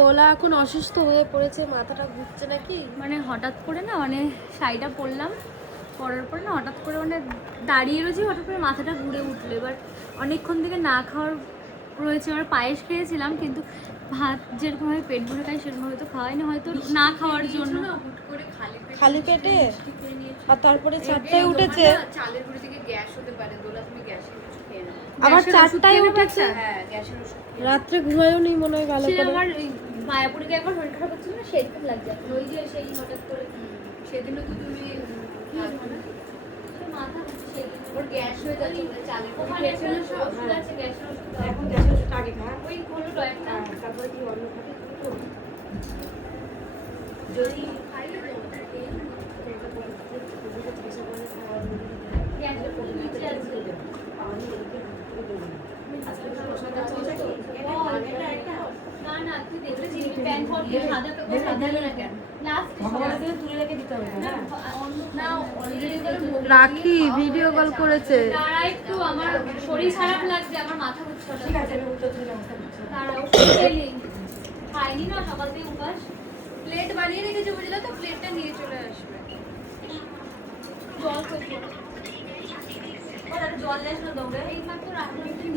দোলা এখন অসুস্থ হয়ে পড়েছে, মাথাটা ঘুরছে নাকি। মানে হঠাৎ করে না, মানে শাড়িটা পরলাম, পরার পরে না হঠাৎ করে মানে দাঁড়িয়ে রয়েছি, হঠাৎ করে মাথাটা ঘুরে উঠলো। এবার অনেকক্ষণ থেকে না খাওয়ার রয়েছে, এবার পায়েস খেয়েছিলাম, কিন্তু ভাত যেরকমভাবে পেট ভরে খাই সেরকম হয়তো খাওয়াই না, হয়তো না খাওয়ার জন্য। খালি পেটে আর তারপরে 4টায় উঠেছে, চালের গুঁড়ি থেকে গ্যাস হতে পারে। দোলা তুমি গ্যাসের কিছু খেয়ে নাও। আবার 4টায় উঠেছে। হ্যাঁ, গ্যাসের ওষুধ খেয়ে নাও। রাত্রে ঘুমায়ও নি মনে হয় ভালো সে করে। আমার ওই মায়াপুরীকে একবার শরীর খারাপ হচ্ছিল না, সেরকম লাগছে এখন। ওই যে সেই হঠাৎ করে সেদিনও তো তুমি সে মাথা ঘুরছে সেদিন। ওর গ্যাস হয়ে যাচ্ছে, চালের গুঁড়ি ওখানে খেয়েছে একটা না সব? ওষুধ আছে, গ্যাসের ওষুধ। এখন গ্যাসের ওষুধ আগে খা, ওই হলো ডয়েটটা। তারপরে কি অন্য খাবি তো যদি খাইলে তো গ্যাসের ওষুধ নিচে আছে। না না, তুই দেখেছিস প্যান ফোন দিয়ে সাদা পেপার সাজালো না কেন? লাস্ট ভগবানের থেকে তুলে রেখে দিতে হবে না। না অলরেডি করে রাখি ভিডিও কল করেছে। তারা একটু আমার শরীর খারাপ লাগছে, আমার মাথা ঘুরছে। ঠিক আছে, আমি উত্তর দিলে ব্যবস্থা করছি। তারা ওষুধ খেলি, খাইনি না সকাল থেকে উপাস। প্লেট বানিয়ে রেখেছো বুঝলে তো, প্লেটটা নিয়ে চলে আসবে। জল খেয়েছি। জল নেস না দৌড়ে এই মাত্র রাখলাম।